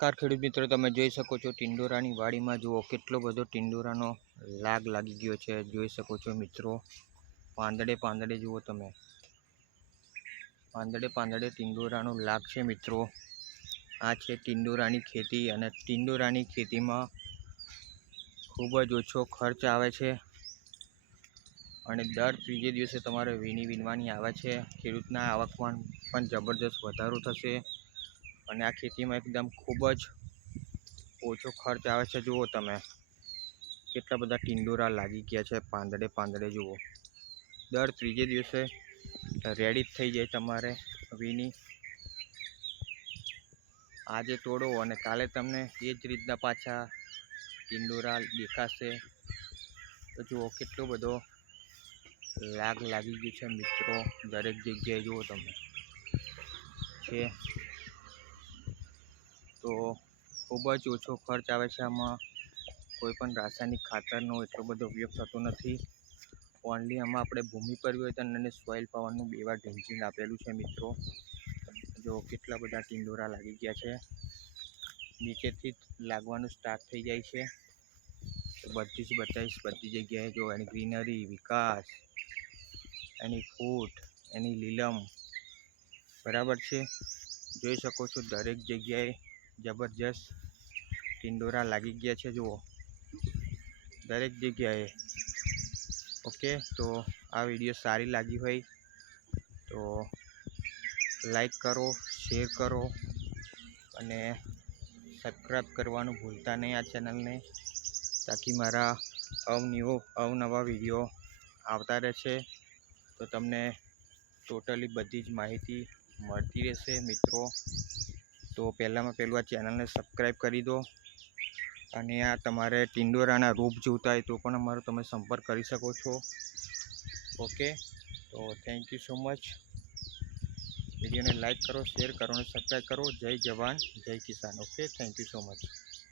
નમસ્કાર ખેડૂત મિત્રો, તમે જોઈ શકો છો ટિંડોરાની વાડીમાં જુઓ કેટલો બધો ટિંડોરાનો લાગ લાગી ગયો છે। જોઈ શકો છો મિત્રો, પાંદડે પાંદડે જુઓ તમે, પાંદડે પાંદડે ટિંડોરાનો લાગ છે મિત્રો। આ છે ટિંડોરાની ખેતી, અને ટિંડોરાની ખેતીમાં ખૂબ જ ઓછો ખર્ચ આવે છે અને દર ત્રીજે દિવસે તમારે વીણવાની આવે છે। ખેડૂતના આવકમાં પણ જબરદસ્ત વધારો થશે અને આ ખેતીમાં એકદમ ખૂબ જ ઓછો ખર્ચ આવે છે। જુઓ તમે કેટલા બધા ટિંડોરા લાગી ગયા છે, પાંદડે પાંદડે જુઓ, દર ત્રીજે દિવસે રેડી થઈ જાય તમારે વીણી। આજે તોડો અને કાલે તમને એ જ રીતના પાછા ટિંડોરા દેખાશે। તો જુઓ કેટલો બધો લાગ લાગી ગયું છે મિત્રો, દરેક જગ્યાએ જુઓ તમે છે। તો ખૂબ જ ઓછો ખર્ચ આવે છે આમાં, કોઈ પણ રાસાયણિક ખાતરનો એટલો બધો ઉપયોગ થતો નથી। ઓનલી આમાં આપણે ભૂમિ પરિવર્તન અને સોઇલ પાવરનું 2 વાર ઢીંચીને આપેલું છે મિત્રો। જો કેટલા બધા ટિંડોરા લાગી ગયા છે, નીચેથી લાગવાનું સ્ટાર્ટ થઈ જાય છે। તો બધી જ બતાવીશ, બધી જગ્યાએ જો એની ગ્રીનરી, વિકાસ, એની ફૂટ, એની લીલમ બરાબર છે। જોઈ શકો છો દરેક જગ્યાએ જબરજસ્ત ટિંડોરા લાગી ગયા છે, જુઓ દરેક જગ્યાએ। ઓકે, તો આ વિડીયો સારી લાગી હોય તો લાઈક કરો, શેર કરો અને સબસ્ક્રાઈબ કરવાનું ભૂલતા નહીં આ ચેનલને, તાકી મારા અવનવા વિડીયો આવતા રહેશે તો તમને ટોટલી બધી જ માહિતી મળતી રહેશે મિત્રો। તો પહેલાં આ ચેનલને સબસ્ક્રાઈબ કરી દો, અને આ તમારે ટિંડોરાના રૂપ જોતા હોય તો પણ અમારો તમે સંપર્ક કરી શકો છો। ઓકે, તો થેન્ક યુ સો મચ। વિડીયોને લાઈક કરો, શેર કરો અને સબસ્ક્રાઈબ કરો। જય જવાન, જય કિસાન। Okay, thank you so much.